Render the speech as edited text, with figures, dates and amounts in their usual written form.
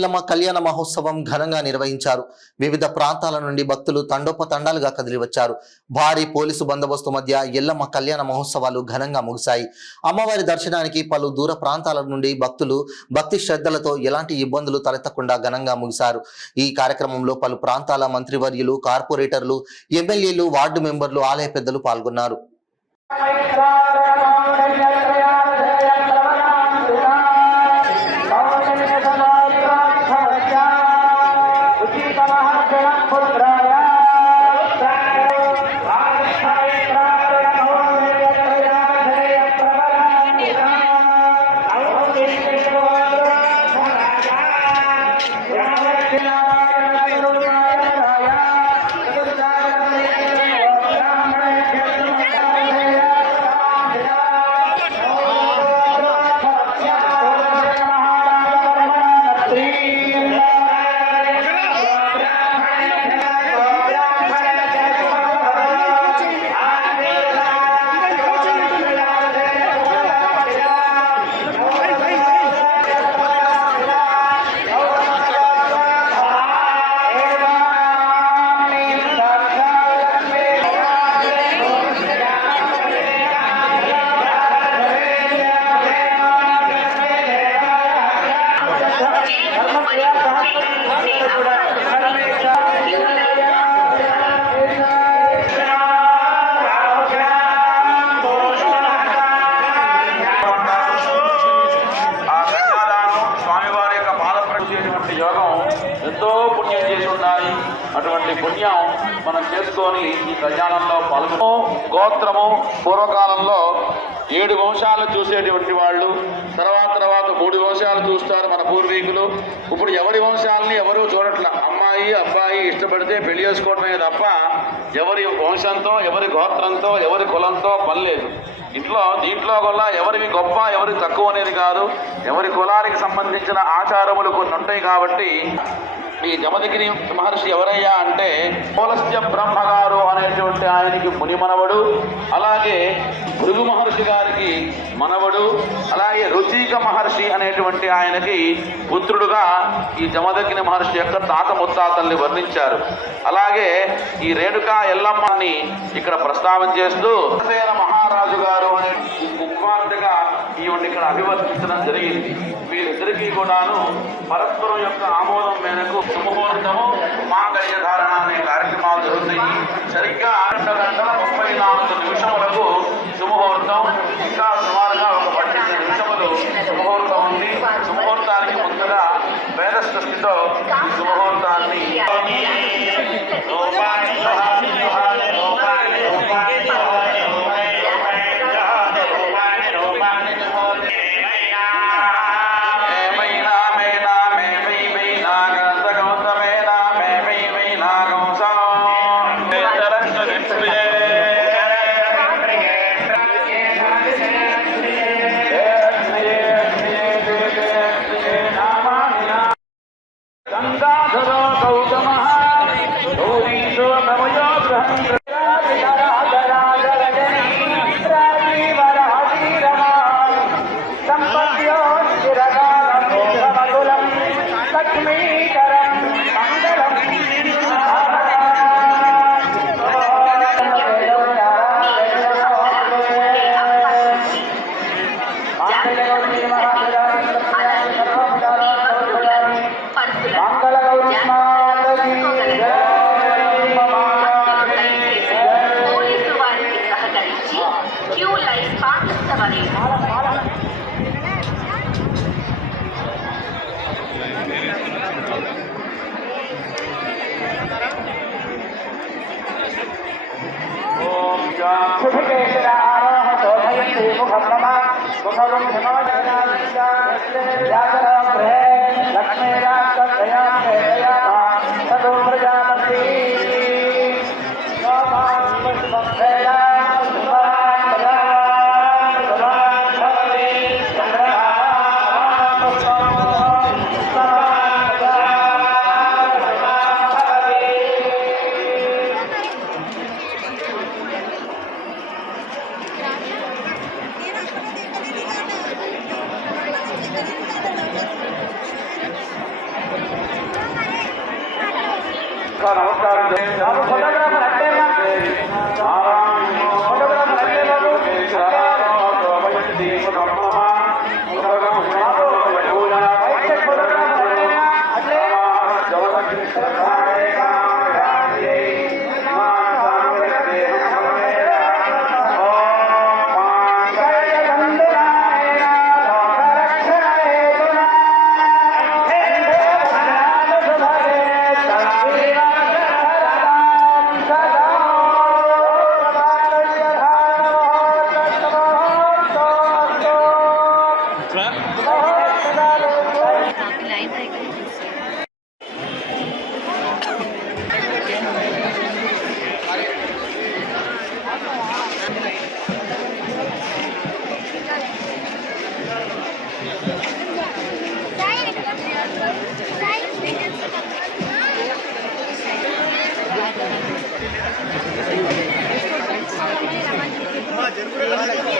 ఎల్లమ్మ కళ్యాణ మహోత్సవం ఘనంగా నిర్వహించారు. వివిధ ప్రాంతాల నుండి భక్తులు తండోపతండాలుగా కదిలివచ్చారు. భారీ పోలీసు బందోబస్తు మధ్య ఎల్లమ్మ కళ్యాణ మహోత్సవాలు ఘనంగా ముగిశాయి. అమ్మవారి దర్శనానికి పలు దూర ప్రాంతాల నుండి భక్తులు భక్తి శ్రద్ధలతో ఎలాంటి ఇబ్బందులు తలెత్తకుండా ఘనంగా ముగిశారు. ఈ కార్యక్రమంలో పలు ప్రాంతాల మంత్రివర్యులు, కార్పొరేటర్లు, ఎమ్మెల్యేలు, వార్డు మెంబర్లు, ఆలయ పెద్దలు పాల్గొన్నారు. ఎంతో పుణ్యం చేసి ఉన్నాయి. అటువంటి పుణ్యం మనం చేసుకొని ఈ కళ్యాణంలో పాల్గొన గోత్రము పూర్వకాలంలో 7 వంశాలు చూసేటువంటి వాళ్ళు, తర్వాత 3 వంశాలు చూస్తారు మన పూర్వీకులు. ఇప్పుడు ఎవరి వంశాలని ఎవరు చూడట్లా. అమ్మాయి అబ్బాయి ఇష్టపడితే పెళ్లి చేసుకోవడమే తప్ప ఎవరి వంశంతో, ఎవరి గోత్రంతో, ఎవరి కులంతో పని లేదు. దీంట్లో వల్ల ఎవరివి గొప్ప ఎవరి తక్కువ అనేది కాదు. ఎవరి కులానికి సంబంధించిన ఆచారములు కొన్ని ఉంటాయి. కాబట్టి ఈ జమదగిరి మహర్షి ఎవరయ్యా అంటే పోలస్య బ్రహ్మగారు అనేటువంటి ఆయనకి ముని మనవడు, అలాగే భృగు మహర్షి గారికి మనవడు, అలాగే రుచిక మహర్షి అనేటువంటి ఆయనకి పుత్రుడుగా ఈ జమదగిరి మహర్షి యొక్క తాత ముత్తాతల్ని వర్ణించారు. అలాగే ఈ రేణుకా ఎల్లమ్మని ఇక్కడ ప్రస్తావన చేస్తూ మహారాజు గారు అనే కుమార్తెగా ఈవిడ ఇక్కడ అభివర్తించడం జరిగింది. వీరిద్దరికీ కూడాను పరస్పరం యొక్క ఆమోదం మేరకు శుభముహూర్తము మాంగళ్య ధారణ అనే కార్యక్రమాలు జరుగుతాయి. సరిగ్గా 2:34 శుభముహూర్తం. ఇంకా సుమారుగా ఒక 18 నిమిషములు శుభముహూర్తం ఉంది. శుభముహూర్తానికి ముందుగా వేదస్వస్తితో శుభముహూర్తాన్ని నమస్కారం లైన్ దగ్గర చూసి జరుగుతుంది